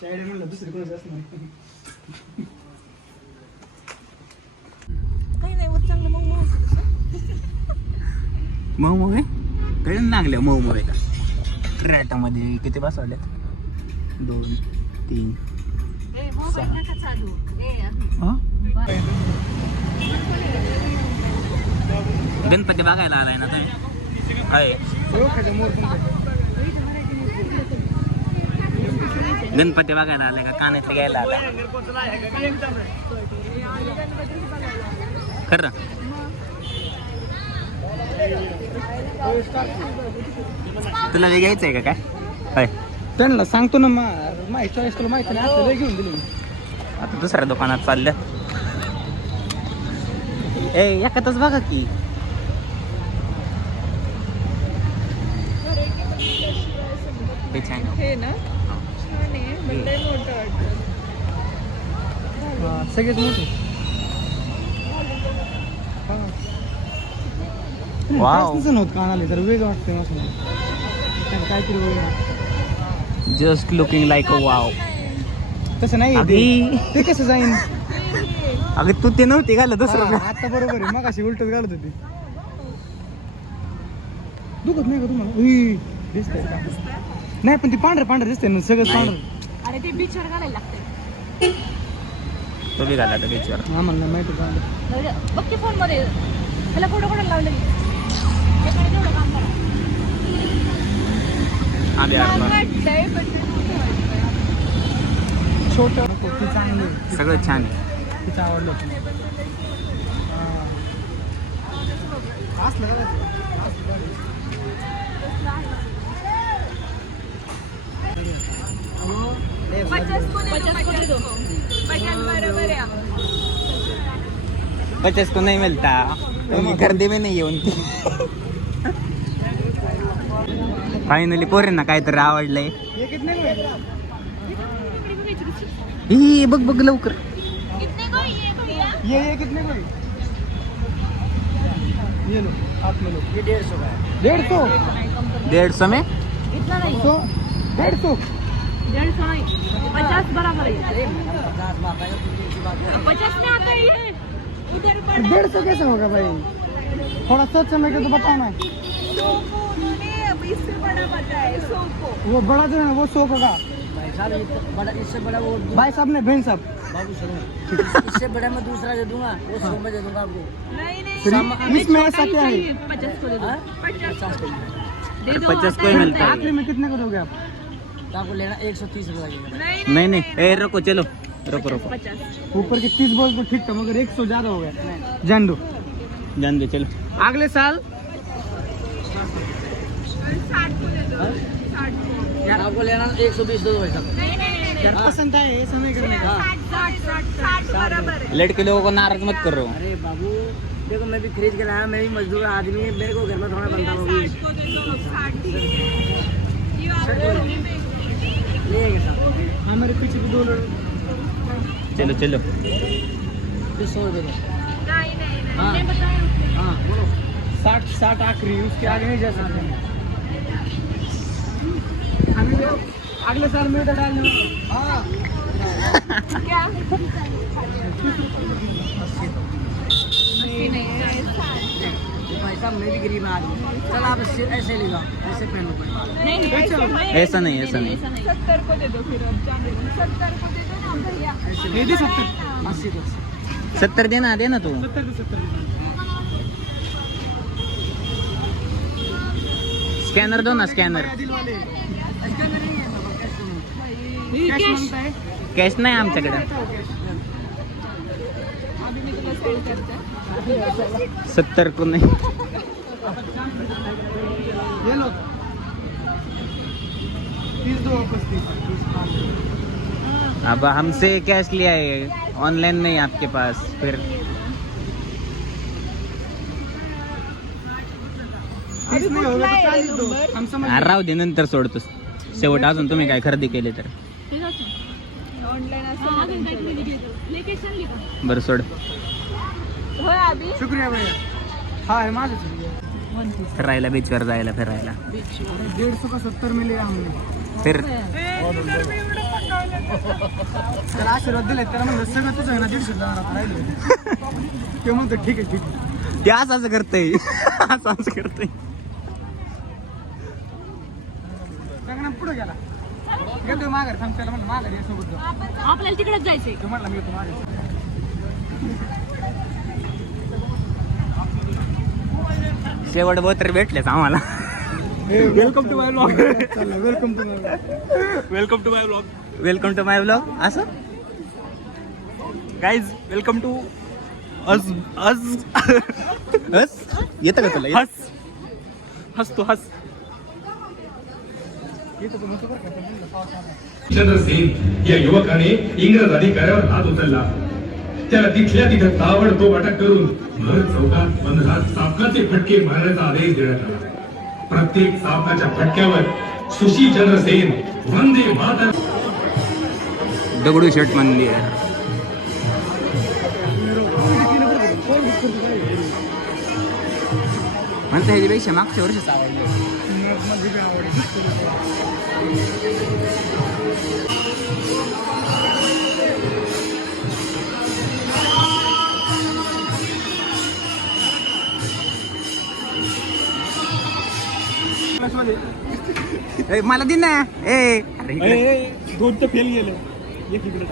काही नाही होत चांगलं मऊ मऊ आहे कळून लागल्या मऊ मऊ आहे का ट्रॅटामध्ये किती बसवल्यात 2 3 गणपती बघायला आलाय ना तुम्ही आहे गणपती बघायला आलाय का कानातले घ्यायला आलाय खरं तुला हे घ्यायचं आहे का काय त्यांना सांगतो ना माझी चॉईस तुला माहिती नाही असं घेऊन दिली आता दुसऱ्या दुकानात चालल्या एकातच बघा की हे ना छान आहे म्हणजे मोठं वाटतं सगळेच मोठे वाव नव्हतं कानाले तर वेगळं वाटतं असं काहीतरी वेगळं just looking like a wow तसं नाही ते कसं जाईन अगं तू ते नव्हती घाल दुसरं आता बरोबर आहे मग अशी उलटच घालत होती दुखत नाही का तुम्हाला दिसतंय नाही पण ती पांढरं दिसतंय ना सगळं पांढरं अरे ते बीचवर घालायला लागते तो बी घाला तर बेचवर आम्हाला नाही माहिती पांढरं बघ की फोन मध्ये त्याला फोटो कोणाला लावले छोटं ती चांगली सगळं छान आहे तिचं आवडलं असलं पचास को नहीं मिलता गर्दी में नहीं येऊन फायनली पोरींना काहीतरी आवडलंय ही बघ बघ लवकर ये कितने को ये लो आप ले लो ये 150 का है 150 में इतना नहीं 150 150 नहीं 50 बराबर है 50 में आता है ये उधर 150 कैसे होगा भाई थोड़ा सोच समझ के तो बताओ ना इससे बड़ा बताए 100 को वो बड़ा जो है वो 100 का भाई साहब बड़ा इससे बड़ा वो भाई साहब ने बहन साहब बाबू सुनो इससे बड़ा मैं दूसरा दे दूंगा वो 100 में दे दूंगा आपको नहीं इसमें ऐसा क्या है 50 को दे दो 50 को ही मिलता है आखिरी में कितने करोगे आप तो आपको लेना 130 रुपये लगेगा नहीं नहीं ए रुको चलो रुको ऊपर के 30 बोल तो ठीक था मगर 100 ज्यादा हो गया जान दो जान दे चलो अगले साल 60 को दे दो 60 को यार आपको लेना 120 दो भाई साहब यार पसंद आए ये समय करने का 60 बराबर है लड़के लोगों को नाराज मत करो अरे बाबू देखो मैं भी खरीद के लाया मैं भी मजदूर आदमी है मेरे को घर में थोड़ा बनता होगा 60 को दे दो 60 लेंगे साहब हमारे पीछे भी 2 लोग चलो चलो फिर 100 रुपये दो नहीं हाँ। नहीं बताओ हाँ बोलो 60 आखिरी उसके आगे नहीं जा सकते हमें भी अगले साल में तो डालने हाँ क्या भाई साहब मैं भी गरीब आदमी चल आप ऐसे ले जाओ ऐसे पहनो नहीं ऐसा नहीं 70 को दे दो फिर अब जान दे 70 को दे दो ना भैया ये दे 70 80 दो 70 दे ना तू 70 स्कॅनर दो ना स्कॅनर कैश मांगता है कॅश नाही आमच्याकडे अभी मैं तुला सेंड करते 70 को नहीं ये लो 30 दो वापस 30 अब हमसे कैश लिया है ऑनलाइन नहीं आपके पास फिर तीस नहीं होगा तो 40 दो हम समझ राहू दे नंतर सोडतोस शेवट अजून तुम्ही काय खरेदी केली तर ऑनलाइन असं लोकेशन लिखा बरं सोड होय अभी शुक्रिया भैया हाँ है माझं फिरायला बीचवर जायला फिरायला 150 का 70 मिले हमने फिर त्याला आशीर्वाद दिले त्याला म्हणलं सगळं तुझं आहे ना 150 जाणार राहिलं ते म्हणतो ठीक आहे ठीक आहे ते असं करतंय असं करतंय गगना पुढे गेला गेलोय माघारी थांब त्याला म्हणलं माघारी या सोबत जाऊ आपल्याला तिकडेच जायचंय. तो म्हणला मी येतो माघारी शेवट तर भेटलेच आम्हाला. Welcome to my blog welcome to my welcome to my blog. Welcome to my blog. असं गाईज वेलकम टू अस येतं का तुला? हस तू हस. चंद्रसेन या युवकाने इंग्रज अधिकाऱ्यावर हात उचलला. त्याला तिथल्या तिथं ताबडतोब अटक करून भर चौकात बंदरात सापकाचे फटके मारण्याचा आदेश देण्यात आला. प्रत्येक सापकाच्या फटक्यावर सुशील चंद्रसेन वंदे मातरम दगडूशेठ मंदिर. म्हणते ह्याच्यापेक्षा मागच्या वर्षीच आवडलं. ए, मला दिन ना ए अरे इकडे. दोन तर फेल गेले एक इकडे